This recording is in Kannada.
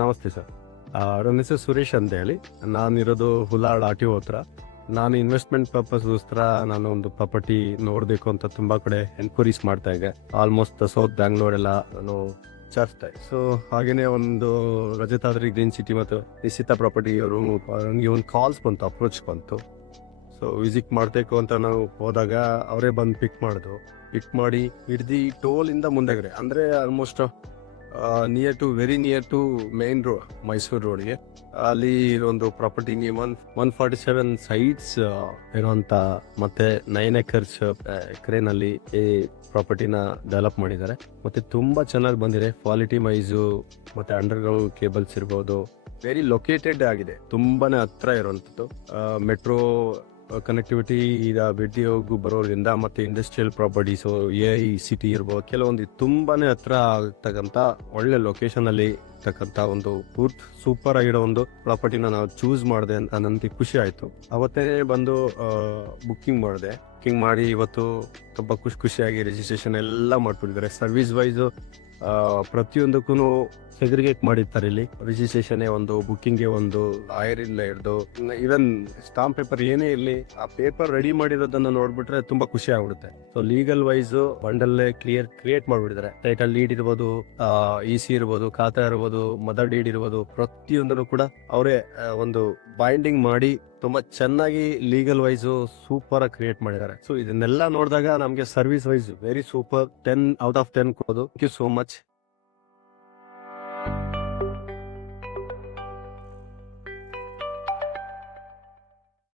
ನಮಸ್ತೆ ಸರ್. ನನ್ನ ಹೆಸರು ಸುರೇಶ್ ಅಂತ ಹೇಳಿ. ನಾನಿರೋದು ಹುಲಾಳ್ ಆರ್ ಟಿ ಒ ಹತ್ರ. ನಾನು ಇನ್ವೆಸ್ಟ್ಮೆಂಟ್ ಪರ್ಪಸ್ಗೋಸ್ಕರ ನಾನು ಒಂದು ಪ್ರಾಪರ್ಟಿ ನೋಡಬೇಕು ಅಂತ ತುಂಬಾ ಕಡೆ ಎನ್ಕ್ವೈರೀಸ್ ಮಾಡ್ತಾ ಇದ್ದೆ. ಆಲ್ಮೋಸ್ಟ್ ಸೌತ್ ಬ್ಯಾಂಗ್ಳೂರ್ ಎಲ್ಲ ನಾನು ವಿಚಾರಿಸ್ತಾ ಇದ್ದೆ. ಸೊ ಹಾಗೇನೆ ಒಂದು ರಜತಾದ್ರಿ ಗ್ರೀನ್ ಸಿಟಿ ಮತ್ತು ನಿಶ್ಚಿತ ಪ್ರಾಪರ್ಟಿ ಅವರು ನನಗೆ ಒಂದು ಕಾಲ್ಸ್ ಬಂತು, ಅಪ್ರೋಚ್ ಬಂತು. ಸೊ ವಿಸಿಟ್ ಮಾಡಬೇಕು ಅಂತ ನಾವು ಹೋದಾಗ ಅವರೇ ಬಂದು ಪಿಕ್ ಮಾಡಿ ಹಿಡ್ದು ಟೋಲಿಂದ ಮುಂದೆಗಡೆ ಅಂದರೆ almost very near to main road, Mysuru ರೋಡ್ಗೆ. ಅಲ್ಲಿ ಒಂದು ಪ್ರಾಪರ್ಟಿ 147 ಸೈಟ್ಸ್ ಇರುವಂತ ಮತ್ತೆ 9 acres ಎಕರೆನಲ್ಲಿ ಈ ಪ್ರಾಪರ್ಟಿನ ಡೆವಲಪ್ ಮಾಡಿದ್ದಾರೆ. ಮತ್ತೆ ತುಂಬಾ ಚೆನ್ನಾಗಿ ಬಂದಿದೆ ಕ್ವಾಲಿಟಿ ವೈಸು, ಮತ್ತೆ ಅಂಡರ್ಗ್ರೌಂಡ್ ಕೇಬಲ್ಸ್ ಇರ್ಬೋದು. ವೆರಿ ಲೊಕೇಟೆಡ್ ಆಗಿದೆ, ತುಂಬಾನೇ ಹತ್ರ ಇರುವಂತದ್ದು. ಮೆಟ್ರೋ ಕನೆಕ್ಟಿವಿಟಿ ಈಗ ಹೋಗು ಬರೋದ್ರಿಂದ ಮತ್ತೆ ಇಂಡಸ್ಟ್ರಿಯಲ್ ಪ್ರಾಪರ್ಟೀಸ್ ಸಿಟಿ ಇರ್ಬೋದು, ಕೆಲವೊಂದು ತುಂಬಾನೇ ಹತ್ರ ಆಗ್ತಕ್ಕಂಥ ಒಳ್ಳೆ ಲೊಕೇಶನ್ ಅಲ್ಲಿ ಇರ್ತಕ್ಕಂಥ ಒಂದು ಸೂಪರ್ ಆಗಿರೋ ಒಂದು ಪ್ರಾಪರ್ಟಿನ ನಾವು ಚೂಸ್ ಮಾಡಿದೆ ಅಂತ ನನಗೆ ಖುಷಿ ಆಯ್ತು. ಅವತ್ತೇ ಬಂದು ಬುಕ್ಕಿಂಗ್ ಮಾಡಿ ಇವತ್ತು ತುಂಬಾ ಖುಷಿಯಾಗಿ ರಿಜಿಸ್ಟ್ರೇಷನ್ ಎಲ್ಲ ಮಾಡ್ಬಿಟ್ಟಿದ್ದಾರೆ. ಸರ್ವಿಸ್ ವೈಸ್ ಪ್ರತಿಯೊಂದಕ್ಕೂ ಸೆಗ್ರಿಗೇಟ್ ಮಾಡಿರ್ತಾರೆ. ಇಲ್ಲಿ ರಿಜಿಸ್ಟ್ರೇಷನ್ ಒಂದು, ಬುಕ್ಕಿಂಗ್ಗೆ ಒಂದು, ಲಾಯರ್ ಇಲ್ಲ ಹಿಡ್ದು ಇವನ್ ಸ್ಟಾಂಪ್ ಪೇಪರ್ ಏನೇ ಇರಲಿ, ಆ ಪೇಪರ್ ರೆಡಿ ಮಾಡಿರೋದನ್ನ ನೋಡ್ಬಿಟ್ರೆ ತುಂಬಾ ಖುಷಿ ಆಗ್ಬಿಡುತ್ತೆ. ಸೊ ಲೀಗಲ್ ವೈಸ್ ಬಂಡಲ್ಲೇ ಕ್ರಿಯೇಟ್ ಮಾಡ್ಬಿಟ್ಟಿದ್ದಾರೆ. ಟೈಟಲ್ ಡೀಡ್ ಇರ್ಬೋದು, EC ಇರ್ಬೋದು, ಖಾತಾ ಇರ್ಬೋದು, ಮದರ್ ಡೀಡ್ ಇರ್ಬೋದು, ಪ್ರತಿಯೊಂದನ್ನು ಕೂಡ ಅವರೇ ಒಂದು ಬೈಂಡಿಂಗ್ ಮಾಡಿ ತುಂಬಾ ಚೆನ್ನಾಗಿ ಲೀಗಲ್ ವೈಸ್ ಸೂಪರ್ ಆಗಿ ಕ್ರಿಯೇಟ್ ಮಾಡಿದ್ದಾರೆ. ಸೊ ಇದನ್ನೆಲ್ಲ ನೋಡಿದಾಗ ನಮ್ಗೆ service wise very super, 10 out of 10 ಕೊಡೋದು. Thank you so much.